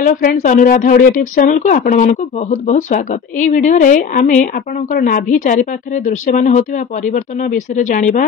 Hello friends, Anuradha Odia tips channel को आपण मानक बहुत बहुत स्वागत। एई वीडियो रे आमे आपणकर नाभि चारि पाखरे दृश्यमान होतिबा परिवर्तन विषय जानिबा।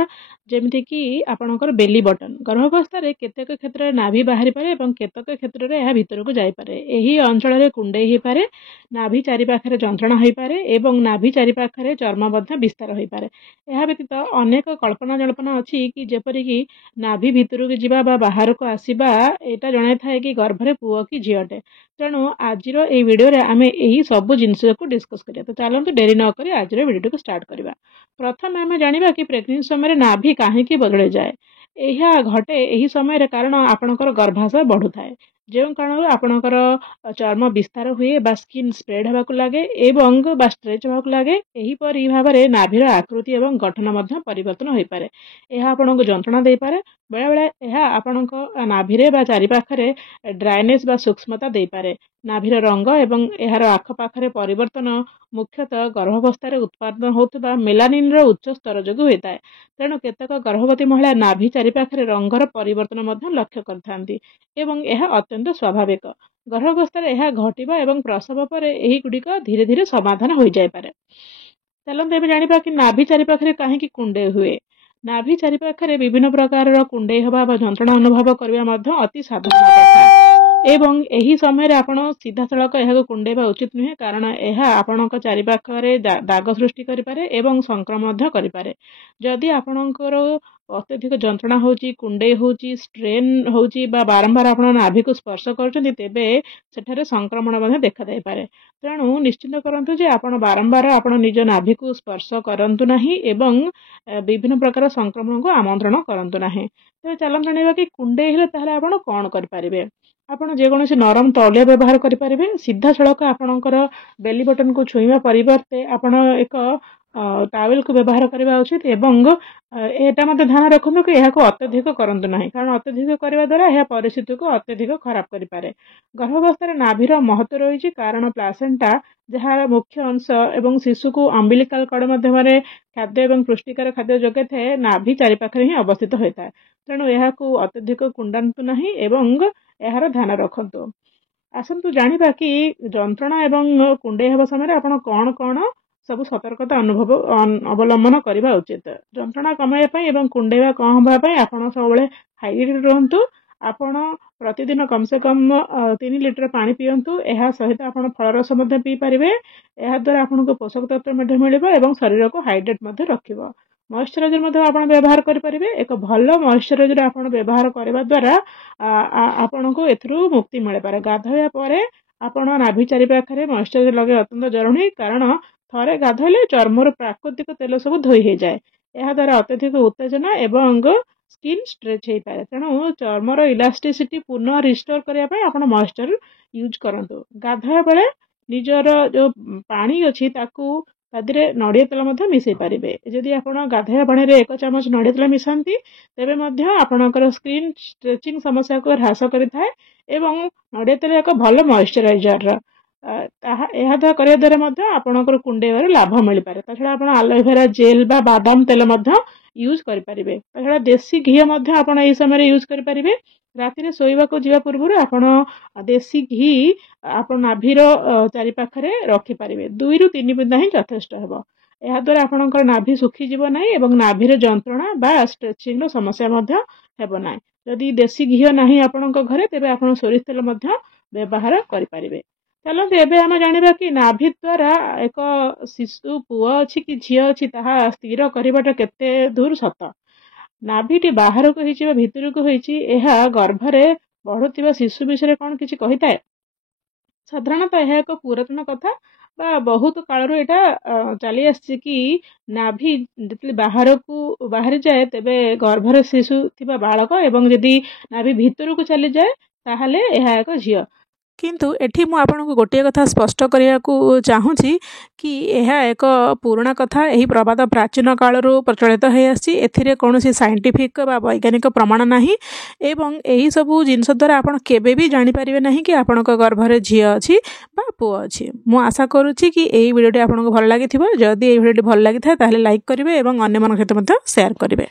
जेमिति कि आपणकर बेली बटन गर्भावस्था रे केतेक क्षेत्र रे नाभि बाहरी पारे एवं केतेक क्षेत्र रे एहा भितर को जाई पारे। एही अंचल रे कुंडे ही पारे, नाभि चारि पाखरे जंत्रणा होई पारे एवं नाभि चारि पाखरे चर्म मध्य विस्तार होई पारे। एहा व्यतीत अनेक कल्पना जल्पना अछि कि जेपरि कि नाभि भितर को जिबा बा बाहर को आसीबा एटा जणाई थाए कि गर्भरे पुओ कि झियोटे। तेणु आज वीडियो रे आमे एही सब जिनस को डिस्कस करिया। तो चलंतु डेरी न करी आज वीडियो को स्टार्ट करिबा। प्रथम आमे जानिबा कि प्रेग्नेंसी समय नाभि काहे कि बदले जाए। एहा घटे एही समय कारण आपणकर गर्भाशय बढ़ु थाए, जो कारण आपणकर चर्म विस्तार हुए बा स्किन स्प्रेड होबाकू लागे एवं बा स्ट्रेच होबाकू लागे। एही परि भाबरे नाभिर आकृति एवं गठन मध्य परिवर्तन होई पारे। एहा आपणको जंत्रणा देई पारे। बेले बेले एहा आपणको नाभिरे बा चारि पाखरे ड्राइनेस बा सूक्ष्मता देई पारे। नाभिर रंग एवं एहार आखपाखरे परिवर्तन मुख्यतः गर्भावस्था उत्पादन होता मेलानिन उच्च स्तर जोगु होता है। तेणु केतक गर्भवती महिला नाभि चारि पाखरे रंगर परिवर्तन मध्य लक्ष्य करथांती एवं यह अत्यंत स्वाभाविक। गर्भावस्था यह घटिबा एवं प्रसव पर एही गुडिक धीरे धीरे समाधान हो जाय पारे। चलंतु एबे जानिबा कि नाभि चारि पाखरे काहेकि कुंडे हुए। नाभि चारि पाखरे विभिन्न प्रकार कुंडे हवा बा जंत्रणा अनुभव करबा मध्य अति साधारण कथा एवं एही समय रे आपण सीधा सड़क एहा कुंडेबा उचित नुहे, कारण एहा आपणक चारि पाखरे दाग सृष्टि करि पारे एवं संक्रमण मध्य करि पारे। जदि आपणकर अत्यधिक जंत्रणा होची, कुंडे होची, स्ट्रेन होची बा बारंबार आपण नाभि को स्पर्श करछन्ती, तेबे सेठारे संक्रमण मध्य देखा जाय पारे। तेणु निश्चित करंतु जे आपण बारंबार आपण निज नाभि को स्पर्श करंतु नाही एवं विभिन्न प्रकार संक्रमण को आमंत्रण करंतु नाही। तेबे चलन जानिबा कि कुंडे हेले ताहले आपण कोन करि पारिबे। आपण जेकोसी नरम तौलिया व्यवहार करि पारिबे। सीधा सड़क आपणकर बेली बटन को छुईवा परिवर्ते आपण एक टावेल को व्यवहार करबा उचित एवं एटा मते ध्यान रखନ୍ତୁ कि एहाको अत्यधिक करंतु नाही, कारण अत्यधिक करबा द्वारा एहा परिस्थिति को अत्यधिक खराब करि पारे। गर्भावस्था नाभिर महत्व रहिछि, कारण प्लासेंटा जहार मुख्य अंश एवं शिशु को अम्बिलिकल कड़ माध्यम खाद्य एवं पुष्टिकर खाद्य जोगे थे नाभि चारि पाखरे ही अवस्थित होता है। तेणु एहाको अत्यधिक कुंडांतु नाही एवं एहार ध्यान रखନ୍ତୁ। आसंतु जानिबा कि जंत्रणा एवं कुंडे हेबा समय आपण कोन कोन सब सतर्कता अवलंबन करबा उचित। जंत्रणा कमाइबा पई एवं कुंडेबा कम होबा पई आपण सबले हाइड्रेटेड रहंतु। आपण प्रतिदिन कम से कम 3 लिटर पानी पियंतु। एहा सहित आपण फल रस मध्ये पी परिबे। एहा द्वारा आपनको पोषक तत्व मध्ये मिलिबो एवं शरीर को हाइड्रेट मध्ये रखिबो। मॉइस्चराइजर मध्ये आपण व्यवहार करि परिबे। एक भलो मॉइस्चराइजर आपण व्यवहार करबा द्वारा आपनको एथरु मुक्ति मिले पारे। गाधोया परे आपण नाभि चारि पाखरे मॉइस्चराइजर लगे अत्यंत जरूरी, कारण थरे गाधोले चर्मर प्राकृतिक तेल सब धोई हो जाए। एहा द्वारा अत्यधिक उत्तेजना एवं स्किन स्ट्रेच हो पाए। तेणु चर्मर इलास्टिसिटी पुनः रिस्टोर करबा पई आपण मॉइस्चर यूज करंतु। गाधोया बेले निजर जो पानी अछि ताकू तादिरे नड़िया तेल मध्ये मिसई पारिबे। जदि आपण गाधोया पानी रे 1 चमच नड़िया तेल मिसांती, तेबे मध्ये आपणकर स्किन स्ट्रेचिंग समस्या को ह्रास करिथाए एवं नड़िया तेल एक भलो मॉइस्चराइजर एहा द्वारा द्वारा मध्ये आपणकर कुंडेबार लाभ मिल पारे। ताछड़ा आपण एलोवेरा जेल बा बादाम तेल मध्ये यूज करि परिबे। ताछड़ा देसी घी मध्ये आपण एई समय यूज करि परिबे। राति रे सोइबा को जिवा पूर्व आपण देसी घी आपण नाभिर चारि पाखरे रखि परिबे। 2 रु 3 बिंदा ही यथेष्ट हेबो। एहा द्वारा आपणकर नाभि सुखी जीव नाही एवं नाभिर जंत्रणा बा स्ट्रेचिंग रो समस्या मध्ये हेबो नाही। जदि देसी घी नाही आपणक घरे, तेबे आपण सोरिष तेल मध्ये व्यवहार करि परिबे। चलते एबे आम जानिबा कि नाभि द्वारा एक शिशु पुओ अछि कि झियो अछि ताहा स्थिर करिबाटा केते दूर सत। नाभिटी बाहर को होइछि बा भितर को होइछि, एहा गर्भरे बढ़ुतिबा शिशु विषय कोन किछि कहिताए। साधारणतः एहा एक पुरातन कथा बा बहुत कालरु एटा चली आछि कि नाभि जतले बाहर को बाहर जाए, तेबे गर्भरे शिशु थिबा बालक एवं यदि नाभि भितर को चली जाए ताहाले एहा एक झियो। किंतु एठी मु आपनको गोटे कथा स्पष्ट करिया को चाहूची कि यह एक पुराना कथा। यही प्रवाद प्राचीन कालरू प्रचलित है आसी। एथिरे कौनसी साइंटिफिक बा वैज्ञानिक प्रमाण नाही एवं यही सबू जिनस द्वारा आपण केबे भी जानि परिबे नाही कि आपणक गर्भरे झियो अछि बा पुओ अछि। मु आशा करूची कि एही वीडियोटी आपनको भल लागिथिबो। जदि एही वीडियोटी भल लागिथाय ताहले लाइक करिवे एवं अन्य मन सहित मध्ये शेयर करिवे।